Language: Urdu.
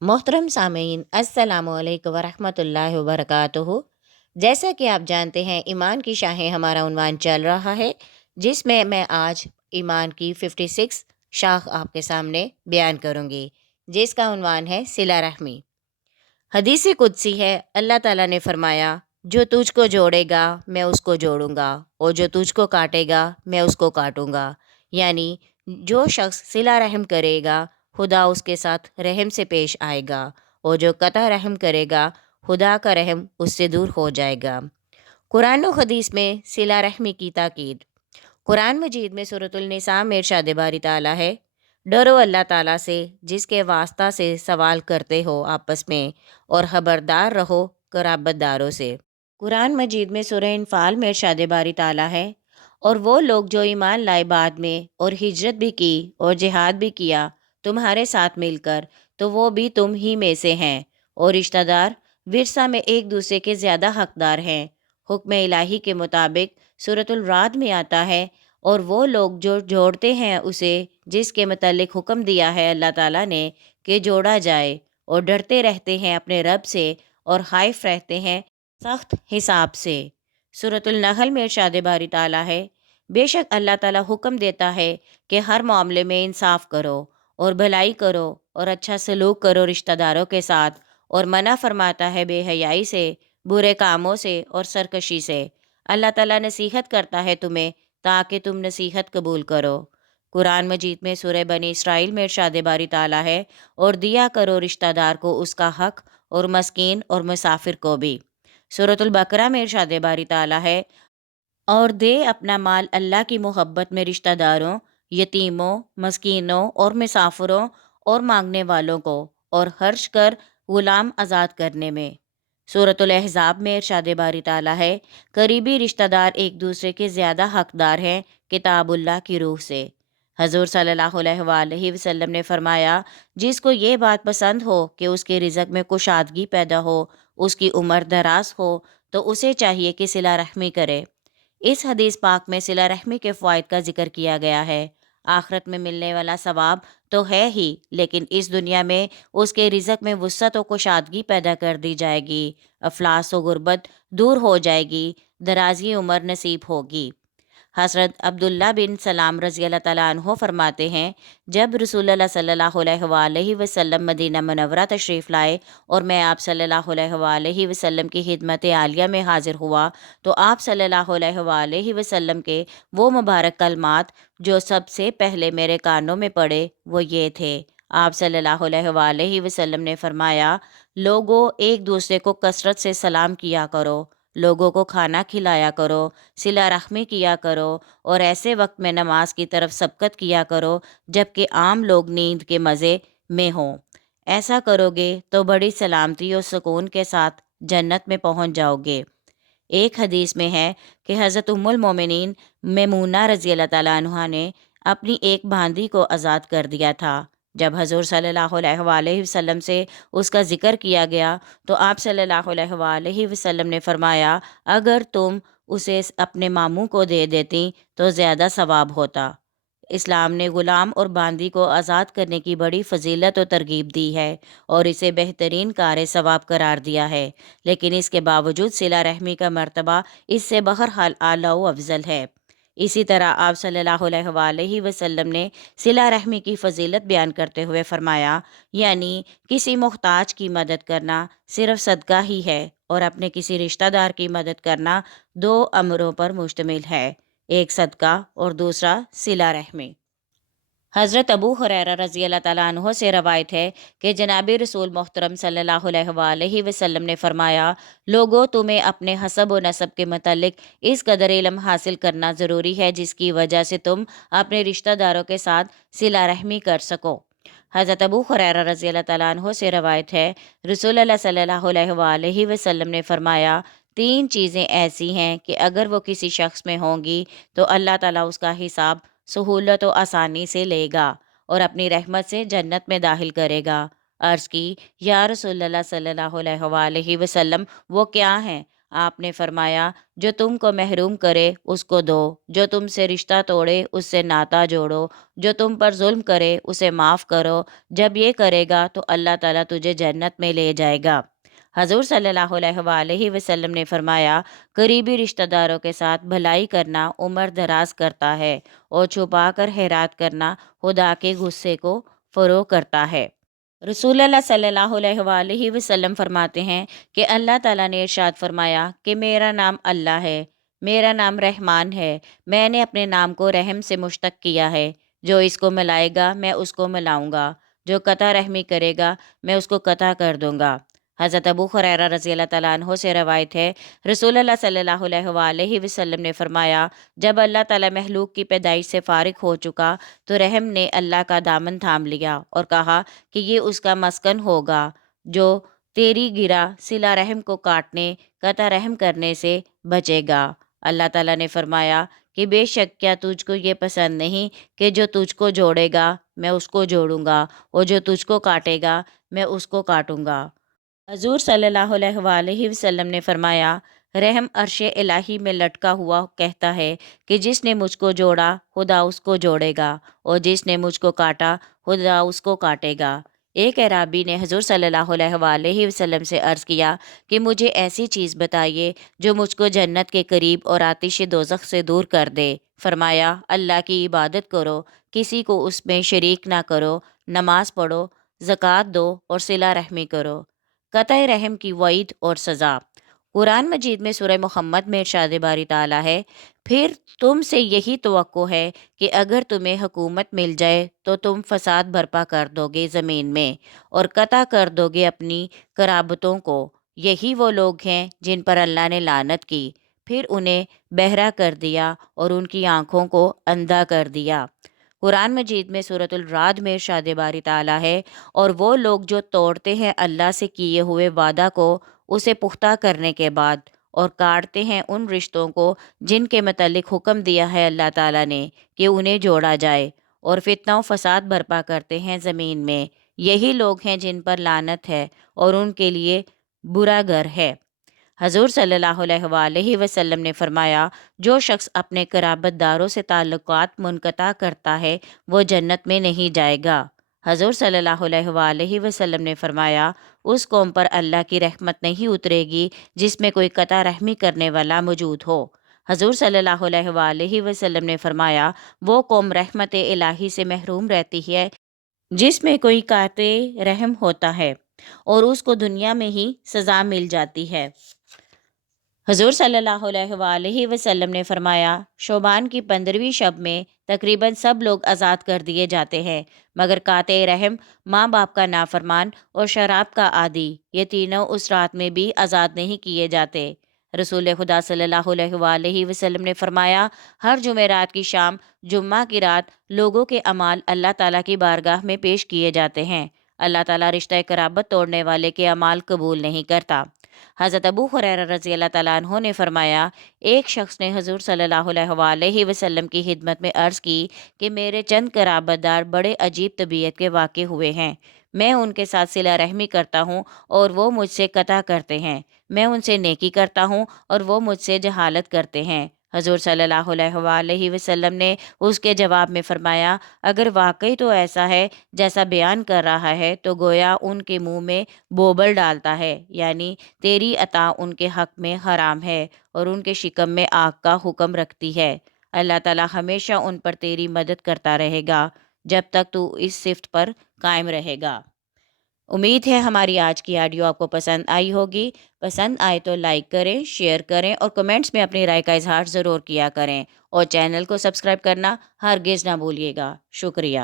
محترم سامعین، السلام علیکم ورحمۃ اللہ وبرکاتہ۔ جیسا کہ آپ جانتے ہیں، ایمان کی شاخیں ہمارا عنوان چل رہا ہے، جس میں آج ایمان کی 56 شاخ آپ کے سامنے بیان کروں گی، جس کا عنوان ہے صلہ رحمی۔ حدیث قدسی ہے، اللہ تعالیٰ نے فرمایا، جو تجھ کو جوڑے گا میں اس کو جوڑوں گا، اور جو تجھ کو کاٹے گا میں اس کو کاٹوں گا۔ یعنی جو شخص صلہ رحم کرے گا، خدا اس کے ساتھ رحم سے پیش آئے گا، اور جو قطع رحم کرے گا، خدا کا رحم اس سے دور ہو جائے گا۔ قرآن و حدیث میں صلہ رحمی کی تاکید۔ قرآن مجید میں سورۃ النساء میں ارشاد باری تعالیٰ ہے، ڈرو اللہ تعالیٰ سے جس کے واسطہ سے سوال کرتے ہو آپس میں، اور خبردار رہو قرابت داروں سے۔ قرآن مجید میں سورہ انفال میں ارشاد باری تعالیٰ ہے، اور وہ لوگ جو ایمان لائے بعد میں اور ہجرت بھی کی اور جہاد بھی کیا تمہارے ساتھ مل کر، تو وہ بھی تم ہی میں سے ہیں، اور رشتہ دار ورثہ میں ایک دوسرے کے زیادہ حقدار ہیں۔ حکم الہی کے مطابق سورۃ الرعد میں آتا ہے، اور وہ لوگ جو جوڑتے ہیں اسے جس کے متعلق حکم دیا ہے اللہ تعالیٰ نے کہ جوڑا جائے، اور ڈرتے رہتے ہیں اپنے رب سے، اور خائف رہتے ہیں سخت حساب سے۔ سورۃ النحل میں ارشاد باری تعالیٰ ہے، بے شک اللہ تعالیٰ حکم دیتا ہے کہ ہر معاملے میں انصاف کرو اور بھلائی کرو اور اچھا سلوک کرو رشتہ داروں کے ساتھ، اور منع فرماتا ہے بے حیائی سے، برے کاموں سے اور سرکشی سے۔ اللہ تعالیٰ نصیحت کرتا ہے تمہیں تاکہ تم نصیحت قبول کرو۔ قرآن مجید میں سورہ بنی اسرائیل میں ارشاد باری تعالیٰ ہے، اور دیا کرو رشتہ دار کو اس کا حق، اور مسکین اور مسافر کو بھی۔ سورۃ البقرہ میں ارشاد باری تعالیٰ ہے، اور دے اپنا مال اللہ کی محبت میں رشتہ داروں، یتیموں، مسکینوں اور مسافروں اور مانگنے والوں کو، اور خرچ کر غلام آزاد کرنے میں۔ سورۃ الاحزاب میں ارشاد باری تعالیٰ ہے، قریبی رشتہ دار ایک دوسرے کے زیادہ حقدار ہیں کتاب اللہ کی روح سے۔ حضور صلی اللہ علیہ وآلہ وسلم نے فرمایا، جس کو یہ بات پسند ہو کہ اس کے رزق میں کشادگی پیدا ہو، اس کی عمر دراز ہو، تو اسے چاہیے کہ صلہ رحمی کرے۔ اس حدیث پاک میں صلہ رحمی کے فوائد کا ذکر کیا گیا ہے۔ آخرت میں ملنے والا ثواب تو ہے ہی، لیکن اس دنیا میں اس کے رزق میں وسعت و کشادگی پیدا کر دی جائے گی، افلاس و غربت دور ہو جائے گی، درازی عمر نصیب ہوگی۔ حضرت عبداللہ بن سلام رضی اللہ تعالیٰ عنہ فرماتے ہیں، جب رسول اللہ صلی اللہ علیہ وآلہ وسلم مدینہ منورہ تشریف لائے اور میں آپ صلی اللہ علیہ وآلہ وسلم کی خدمت عالیہ میں حاضر ہوا، تو آپ صلی اللہ علیہ وآلہ وسلم کے وہ مبارک کلمات جو سب سے پہلے میرے کانوں میں پڑے وہ یہ تھے۔ آپ صلی اللہ علیہ وآلہ وسلم نے فرمایا، لوگوں ایک دوسرے کو کثرت سے سلام کیا کرو، لوگوں کو کھانا کھلایا کرو، صلہ رحمی کیا کرو، اور ایسے وقت میں نماز کی طرف سبقت کیا کرو جب کہ عام لوگ نیند کے مزے میں ہوں۔ ایسا کرو گے تو بڑی سلامتی اور سکون کے ساتھ جنت میں پہنچ جاؤ گے۔ ایک حدیث میں ہے کہ حضرت ام المومنین میمونہ رضی اللہ تعالیٰ عنہا نے اپنی ایک باندی کو آزاد کر دیا تھا۔ جب حضور صلی اللہ علیہ وآلہ وسلم سے اس کا ذکر کیا گیا تو آپ صلی اللہ علیہ وآلہ وسلم نے فرمایا، اگر تم اسے اپنے ماموں کو دے دیتی تو زیادہ ثواب ہوتا۔ اسلام نے غلام اور باندی کو آزاد کرنے کی بڑی فضیلت و ترغیب دی ہے، اور اسے بہترین کار ثواب قرار دیا ہے، لیکن اس کے باوجود صلہ رحمی کا مرتبہ اس سے بہرحال اعلیٰ و افضل ہے۔ اسی طرح آپ صلی اللہ علیہ وآلہ وسلم نے صلہ رحمی کی فضیلت بیان کرتے ہوئے فرمایا، یعنی کسی محتاج کی مدد کرنا صرف صدقہ ہی ہے، اور اپنے کسی رشتہ دار کی مدد کرنا دو امروں پر مشتمل ہے، ایک صدقہ اور دوسرا صلہ رحمی۔ حضرت ابو ہریرہ رضی اللہ تعالیٰ عنہ سے روایت ہے کہ جناب رسول محترم صلی اللہ علیہ وآلہ وسلم نے فرمایا، لوگوں تمہیں اپنے حسب و نسب کے متعلق اس قدر علم حاصل کرنا ضروری ہے جس کی وجہ سے تم اپنے رشتہ داروں کے ساتھ صلہ رحمی کر سکو۔ حضرت ابو ہریرہ رضی اللہ تعالیٰ عنہ سے روایت ہے، رسول اللہ صلی اللہ علیہ وآلہ وسلم نے فرمایا، تین چیزیں ایسی ہیں کہ اگر وہ کسی شخص میں ہوں گی تو اللہ تعالیٰ اس کا حساب سہولت و آسانی سے لے گا اور اپنی رحمت سے جنت میں داخل کرے گا۔ عرض کی، یا رسول اللہ صلی اللہ علیہ وآلہ وسلم، وہ کیا ہیں؟ آپ نے فرمایا جو تم کو محروم کرے اس کو دو، جو تم سے رشتہ توڑے اس سے ناتا جوڑو، جو تم پر ظلم کرے اسے معاف کرو، جب یہ کرے گا تو اللہ تعالیٰ تجھے جنت میں لے جائے گا۔ حضور صلی اللہ علیہ وآلہ وسلم نے فرمایا قریبی رشتہ داروں کے ساتھ بھلائی کرنا عمر دراز کرتا ہے اور چھپا کر خیرات کرنا خدا کے غصے کو فروغ کرتا ہے۔ رسول اللہ صلی اللہ علیہ وآلہ وسلم فرماتے ہیں کہ اللہ تعالیٰ نے ارشاد فرمایا کہ میرا نام اللہ ہے، میرا نام رحمان ہے، میں نے اپنے نام کو رحم سے مشتق کیا ہے، جو اس کو ملائے گا میں اس کو ملاؤں گا، جو قطع رحمی کرے گا میں اس کو قطع کر دوں گا۔ حضرت ابو ہریرہ رضی اللہ تعالیٰ عنہ سے روایت ہے، رسول اللہ صلی اللہ علیہ وآلہ وسلم نے فرمایا جب اللہ تعالیٰ مخلوق کی پیدائش سے فارغ ہو چکا تو رحم نے اللہ کا دامن تھام لیا اور کہا کہ یہ اس کا مسکن ہوگا جو تیری گرا صلہ رحم کو کاٹنے قطع رحم کرنے سے بچے گا۔ اللہ تعالیٰ نے فرمایا کہ بے شک کیا تجھ کو یہ پسند نہیں کہ جو تجھ کو جوڑے گا میں اس کو جوڑوں گا اور جو تجھ کو کاٹے گا میں اس کو کاٹوں گا۔ حضور صلی اللہ علیہ وآلہ وسلم نے فرمایا رحم عرش الہی میں لٹکا ہوا کہتا ہے کہ جس نے مجھ کو جوڑا خدا اس کو جوڑے گا اور جس نے مجھ کو کاٹا خدا اس کو کاٹے گا۔ ایک اعرابی نے حضور صلی اللہ علیہ وآلہ وسلم سے عرض کیا کہ مجھے ایسی چیز بتائیے جو مجھ کو جنت کے قریب اور آتش دوزخ سے دور کر دے۔ فرمایا اللہ کی عبادت کرو، کسی کو اس میں شریک نہ کرو، نماز پڑھو، زکوٰۃ دو اور صلہ رحمی کرو۔ قطع رحم کی وعید اور سزا۔ قرآن مجید میں سورہ محمد میں ارشاد باری تعالیٰ ہے پھر تم سے یہی توقع ہے کہ اگر تمہیں حکومت مل جائے تو تم فساد برپا کر دو گے زمین میں اور قطع کر دو گے اپنی قرابتوں کو۔ یہی وہ لوگ ہیں جن پر اللہ نے لعنت کی، پھر انہیں بہرا کر دیا اور ان کی آنکھوں کو اندھا کر دیا۔ قرآن مجید میں سورۃ الرعد میں ارشاد باری تعالیٰ ہے اور وہ لوگ جو توڑتے ہیں اللہ سے کیے ہوئے وعدہ کو اسے پختہ کرنے کے بعد اور کاٹتے ہیں ان رشتوں کو جن کے متعلق حکم دیا ہے اللہ تعالیٰ نے کہ انہیں جوڑا جائے اور فتنہ و فساد برپا کرتے ہیں زمین میں، یہی لوگ ہیں جن پر لعنت ہے اور ان کے لیے برا گھر ہے۔ حضور صلی اللہ علیہ وآلہ وسلم نے فرمایا جو شخص اپنے قرابت داروں سے تعلقات منقطع کرتا ہے وہ جنت میں نہیں جائے گا۔ حضور صلی اللہ علیہ وآلہ وسلم نے فرمایا اس قوم پر اللہ کی رحمت نہیں اترے گی جس میں کوئی قطع رحمی کرنے والا موجود ہو۔ حضور صلی اللہ علیہ وآلہ وسلم نے فرمایا وہ قوم رحمت الہی سے محروم رہتی ہے جس میں کوئی قاطع رحم ہوتا ہے اور اس کو دنیا میں ہی سزا مل جاتی ہے۔ حضور صلی اللہ علیہ وآلہ وسلم نے فرمایا شعبان کی 15ویں شب میں تقریباً سب لوگ آزاد کر دیے جاتے ہیں مگر قاطع رحم، ماں باپ کا نافرمان اور شراب کا عادی، یہ تینوں اس رات میں بھی آزاد نہیں کیے جاتے۔ رسول خدا صلی اللہ علیہ وآلہ وسلم نے فرمایا ہر جمعرات کی شام جمعہ کی رات لوگوں کے اعمال اللہ تعالیٰ کی بارگاہ میں پیش کیے جاتے ہیں۔ اللہ تعالیٰ رشتہ قرابت توڑنے والے کے اعمال قبول نہیں کرتا۔ حضرت ابو ہریرہ رضی اللہ تعالیٰ عنہ نے فرمایا ایک شخص نے حضور صلی اللہ علیہ وآلہ وسلم کی خدمت میں عرض کی کہ میرے چند قرابت دار بڑے عجیب طبیعت کے واقع ہوئے ہیں، میں ان کے ساتھ صلہ رحمی کرتا ہوں اور وہ مجھ سے قطع کرتے ہیں، میں ان سے نیکی کرتا ہوں اور وہ مجھ سے جہالت کرتے ہیں۔ حضور صلی اللہ علیہ وآلہ وسلم نے اس کے جواب میں فرمایا اگر واقعی تو ایسا ہے جیسا بیان کر رہا ہے تو گویا ان کے منہ میں بوبل ڈالتا ہے، یعنی تیری عطا ان کے حق میں حرام ہے اور ان کے شکم میں آگ کا حکم رکھتی ہے۔ اللہ تعالیٰ ہمیشہ ان پر تیری مدد کرتا رہے گا جب تک تو اس صفت پر قائم رہے گا۔ امید ہے ہماری آج کی آڈیو آپ کو پسند آئی ہوگی۔ پسند آئے تو لائک کریں، شیئر کریں اور کمنٹس میں اپنی رائے کا اظہار ضرور کیا کریں اور چینل کو سبسکرائب کرنا ہرگز نہ بھولیے گا۔ شکریہ۔